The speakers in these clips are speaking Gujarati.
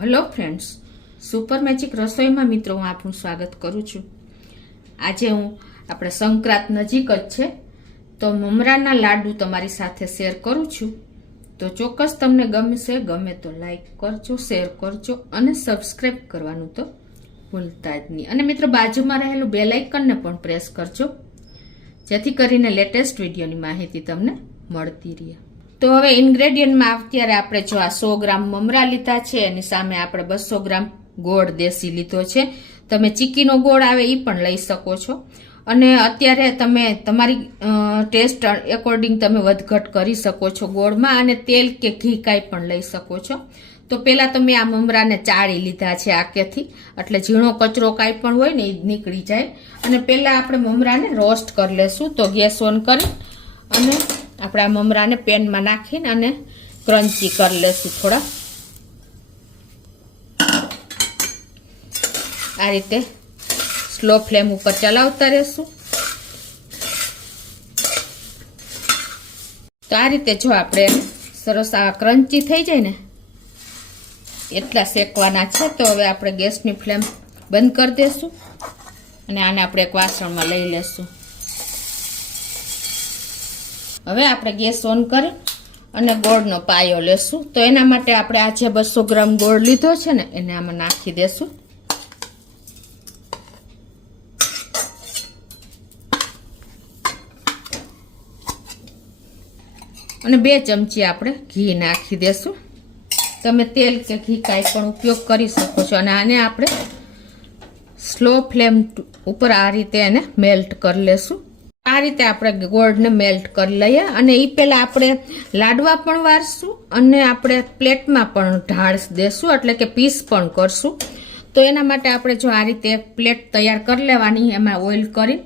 હેલો ફ્રેન્ડ્સ, સુપર મેજિક રસોઈમાં મિત્રો હું આપનું સ્વાગત કરું છું। આજે આપણે સંક્રાંત નજીક જ છે તો મમરાના લાડુ તમારી સાથે શેર કરું છું। તો ચોક્કસ તમને ગમશે, ગમે તો લાઈક કરજો, શેર કરજો અને સબસ્ક્રાઈબ કરવાનું તો ભૂલતા જ નહીં। અને મિત્રો બાજુમાં રહેલું બેલ આઇકનને પણ પ્રેસ કરજો જેથી કરીને લેટેસ્ટ વિડીયોની માહિતી તમને મળતી રહે। તો હવે ઇન્ગ્રેડિયન્ટમાં અત્યારે આપણે જો આ 100 ગ્રામ મમરા લીધા છે, એની સામે આપણે 200 ગ્રામ ગોળ દેશી લીધો છે। તમે ચીકીનો ગોળ આવે એ પણ લઈ શકો છો અને અત્યારે તમે તમારી ટેસ્ટ એકોર્ડિંગ તમે વધઘટ કરી શકો છો ગોળમાં, અને તેલ કે ઘી કાંઈ પણ લઈ શકો છો। તો પહેલાં તમે આ મમરાને ચાળી લીધા છે આકેથી, એટલે ઝીણો કચરો કાંઈ પણ હોય ને એ નીકળી જાય। અને પહેલાં આપણે મમરાને રોસ્ટ કરી લેશું। તો ગેસ ઓન કરી અને આપણે આ મમરાને પેનમાં નાખીને અને ક્રન્ચી કરી લેશું થોડા। આ રીતે સ્લો ફ્લેમ ઉપર ચલાવતા રહેશું। તો આ રીતે જો આપણે સરસ આ ક્રન્ચી થઈ જાય ને એટલા શેકવાના છે। તો હવે આપણે ગેસની ફ્લેમ બંધ કરી દેશું અને આને આપણે એક વાસણમાં લઈ લેશું। હવે આપણે ગેસ ઓન કરી અને ગોળનો પાયો લેશું। તો એના માટે આપણે આ જે 200 ગ્રામ ગોળ લીધો છે ને એને આમાં નાખી દેશું અને 2 ચમચી આપણે ઘી નાખી દેશું। તમે તેલ કે ઘી કાંઈ પણ ઉપયોગ કરી શકો છો અને આને આપણે સ્લો ફ્લેમ ઉપર આ રીતે એને મેલ્ટ કરી લેશું। આ રીતે આપણે ગોળને મેલ્ટ કરી લઈએ અને એ પહેલાં આપણે લાડવા પણ વારશું અને આપણે પ્લેટમાં પણ ઢાળ દેશું, એટલે કે પીસ પણ કરશું। તો એના માટે આપણે જો આ રીતે પ્લેટ તૈયાર કરી લેવાની, એમાં ઓઇલ કરી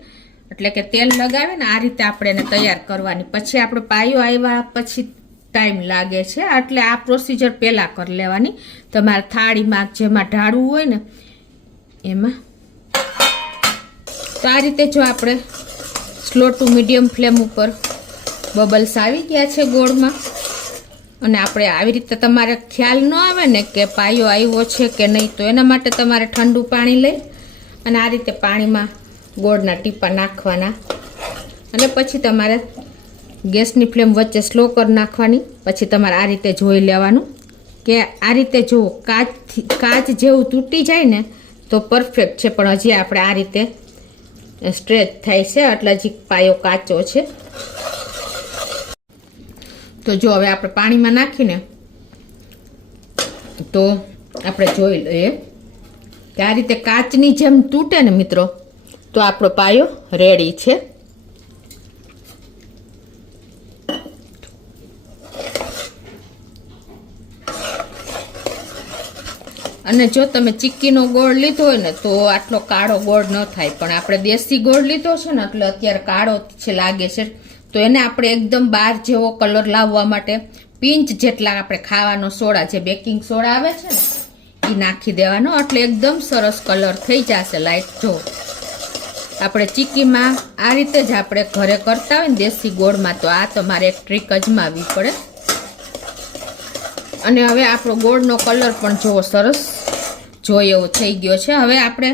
એટલે કે તેલ લગાવે ને આ રીતે આપણે એને તૈયાર કરવાની। પછી આપણે પાયો આવ્યા પછી ટાઈમ લાગે છે, એટલે આ પ્રોસીજર પહેલાં કરી લેવાની। તમારે થાળીમાં જેમાં ઢાળવું હોય ને એમાં। તો આ રીતે જો આપણે સ્લો ટુ મીડિયમ ફ્લેમ ઉપર બબલ્સ આવી ગયા છે ગોળમાં, અને આપણે આવી રીતે તમારે ખ્યાલ ન આવે ને કે પાયો આવ્યો છે કે નહીં, તો એના માટે તમારે ઠંડુ પાણી લઈ અને આ રીતે પાણીમાં ગોળના ટીપા નાખવાના અને પછી તમારે ગેસની ફ્લેમ વચ્ચે સ્લો કરી નાખવાની। પછી તમારે આ રીતે જોઈ લેવાનું કે આ રીતે જો કાચ જેવું તૂટી જાય ને તો પરફેક્ટ છે, પણ હજી આપણે આ રીતે સ્ટ્રેચ થાય છે એટલે હજી પાયો કાચો છે। તો જો હવે આપણે પાણીમાં નાખીને તો આપણે જોઈ લઈએ કે આ રીતે કાચની જેમ તૂટે ને મિત્રો તો આપણો પાયો રેડી છે। અને જો તમે ચીક્કીનો ગોળ લીધો હોય ને તો આટલો કાળો ગોળ ન થાય, પણ આપણે દેશી ગોળ લીધો છે ને એટલે અત્યારે કાળો છે લાગે છે। તો એને આપણે એકદમ બાર જેવો કલર લાવવા માટે પિંચ જેટલા આપણે ખાવાનો સોડા, જે બેકિંગ સોડા આવે છે ને એ નાખી દેવાનો, એટલે એકદમ સરસ કલર થઈ જશે લાઈટ। જો આપણે ચીક્કીમાં આ રીતે જ આપણે ઘરે કરતા હોય ને દેશી ગોળમાં, તો આ તમારે એક ટ્રીક અજમાવવી પડે। અને હવે આપણો ગોળનો કલર પણ જોવો સરસ જોઈએ એવો થઈ ગયો છે। હવે આપણે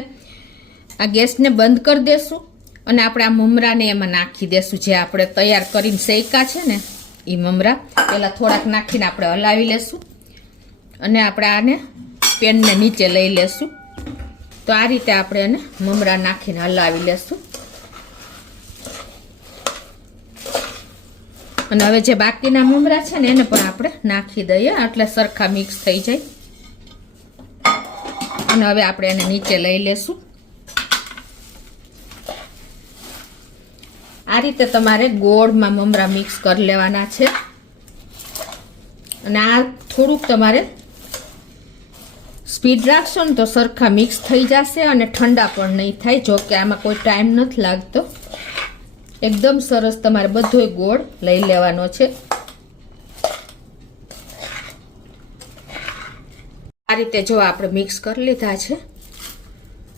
આ ગેસને બંધ કરી દેશું અને આપણે આ મમરાને એમાં નાખી દેશું, જે આપણે તૈયાર કરીને શેકા છે ને એ મમરા પહેલાં થોડાક નાખીને આપણે હલાવી લેશું અને આપણે આને પેનને નીચે લઈ લેશું। તો આ રીતે આપણે એને મમરા નાખીને હલાવી લેશું અને હવે જે બાકીના મમરા છે ને એને પણ આપણે નાખી દઈએ એટલે સરખા મિક્સ થઈ જાય। અને હવે આપણે એને નીચે લઈ લેશું। આ રીતે તમારે ગોળમાં મમરા મિક્સ કરી લેવાના છે અને આ થોડુંક તમારે સ્પીડ રાખશો ને તો સરખા મિક્સ થઈ જશે અને ઠંડા પણ નહીં થાય। જો કે આમાં કોઈ ટાઈમ નથી લાગતો, એકદમ સરસ તમારે બધોય ગોળ લઈ લેવાનો છે। આ રીતે જો આપણે મિક્સ કરી લીધા છે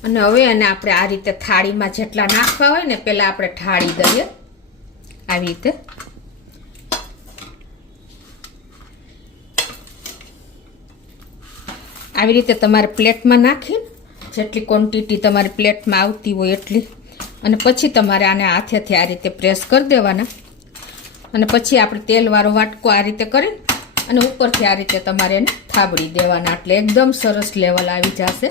અને હવે એને આપણે આ રીતે થાળીમાં જેટલા નાખવા હોય ને પહેલાં આપણે ઢાળી દઈએ આવી રીતે। આવી રીતે તમારે પ્લેટમાં નાખીને જેટલી ક્વોન્ટિટી તમારી પ્લેટમાં આવતી હોય એટલી, અને પછી તમારે આને હાથેથી આ રીતે પ્રેસ કરી દેવાના. અને પછી આપણે તેલવાળો વાટકો આ રીતે કરી અને ઉપરથી આ રીતે તમારે એને થાબડી દેવાના, એટલે એકદમ સરસ લેવલ આવી જશે.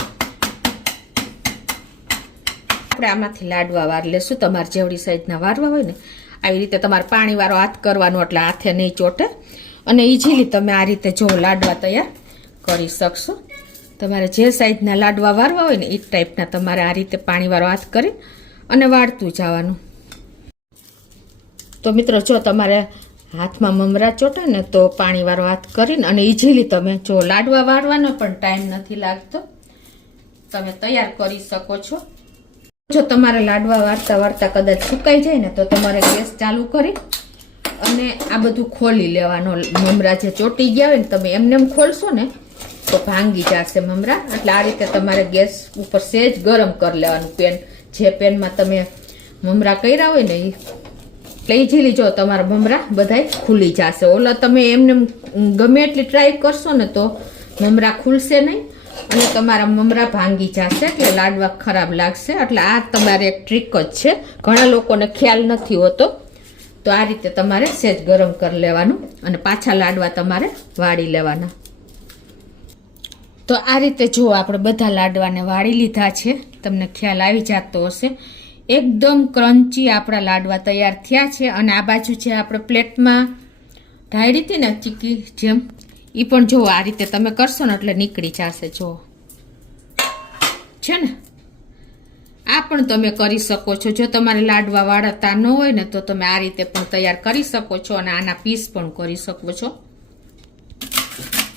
આપણે આમાંથી લાડવા વાર લેશું. તમારે જેવડી સાઈઝના વારવા હોય ને આવી રીતે તમારે પાણીવાળો હાથ કરવાનો, એટલે હાથે નહીં ચોટે, અને ઇઝીલી તમે આ રીતે જો લાડવા તૈયાર કરી શકશો. તમારે જે સાઈઝના લાડવા વારવા હોય ને એ ટાઈપના તમારે આ રીતે પાણીવાળો હાથ કરી અને વાળતું જવાનું. તો મિત્રો જો તમારે હાથમાં મમરા ચોટે ને તો પાણીવાળો હાથ કરીને અને ઇઝીલી તમે જો લાડવા વાળવાનો પણ ટાઈમ નથી લાગતો, તમે તૈયાર કરી શકો છો. જો તમારે લાડવા વાળતા વાળતા કદાચ સુકાઈ જાય ને તો તમારે ગેસ ચાલુ કરી અને આ બધું ખોલી લેવાનો. મમરા જે ચોટી ગયા હોય ને તમે એમને એમ ખોલશો ને તો ભાંગી જશે મમરા, એટલે આ રીતે તમારે ગેસ ઉપર સહેજ ગરમ કરી લેવાનું પેન. જે પેનમાં તમે મમરા કર્યા હોય ને એ એટલે ઇઝીલી જો તમારા મમરા બધાય ખુલી જશે. ઓલા તમે એમને ગમે એટલી ટ્રાય કરશો ને તો મમરા ખુલશે નહીં અને તમારા મમરા ભાંગી જશે, એટલે લાડવા ખરાબ લાગશે. એટલે આ તમારે એક ટ્રીક જ છે, ઘણા લોકોને ખ્યાલ નથી હોતો. તો આ રીતે તમારે સહેજ ગરમ કરી લેવાનું અને પાછા લાડવા તમારે વાળી લેવાના. તો આ રીતે જો આપણે બધા લાડવાને વાળી લીધા છે, તમને ખ્યાલ આવી જતો હશે. એકદમ ક્રન્ચી આપણા લાડવા તૈયાર થયા છે. અને આ બાજુ છે આપણે પ્લેટમાં ઢાળી હતી ને ચીકી જેમ, એ પણ જો આ રીતે તમે કરશો ને એટલે નીકળી જશે. જો છે ને, આ પણ તમે કરી શકો છો. જો તમારે લાડવા વાળતા ન હોય ને તો તમે આ રીતે પણ તૈયાર કરી શકો છો અને આના પીસ પણ કરી શકો છો.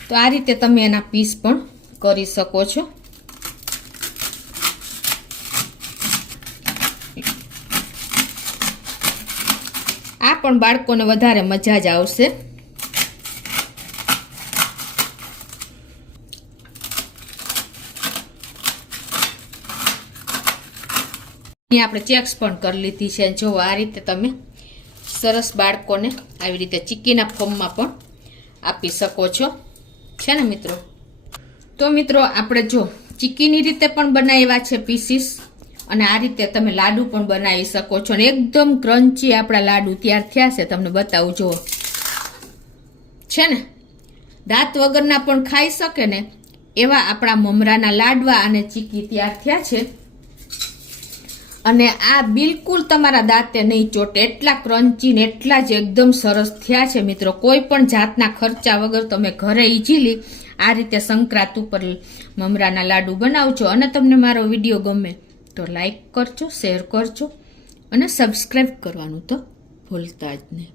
તો આ રીતે તમે એના પીસ પણ કરી શકો છો. આ પણ બાળકોને વધારે મજા જ આવશે. અહીં આપણે ચેક્સ પણ કરી લીધી છે. જો આ રીતે તમે સરસ બાળકોને આવી રીતે ચીકીના ફોર્મમાં પણ આપી શકો છો, છે ને મિત્રો. તો મિત્રો આપણે જો ચીકીની રીતે પણ બનાવ્યા છે પીસીસ, અને આ રીતે તમે લાડુ પણ બનાવી શકો છો. અને એકદમ ક્રન્ચી આપણા લાડુ તૈયાર થયા છે, તમને બતાવું જો છે ને, દાંત વગરના પણ ખાઈ શકે ને એવા આપણા મમરાના લાડવા અને ચીકી તૈયાર થયા છે. અને આ બિલકુલ તમારા દાંતે નહીં ચોટે, એટલા ક્રન્ચી ને એટલા જ એકદમ સરસ થયા છે મિત્રો. કોઈ પણ જાતના ખર્ચા વગર તમે ઘરે ઇઝીલી આ રીતે સંક્રાંત ઉપર મમરાના લાડુ બનાવજો. અને તમને મારો વિડીયો ગમે તો લાઈક કરજો, શેર કરજો અને સબસ્ક્રાઈબ કરવાનું તો ભૂલતા જ નહીં.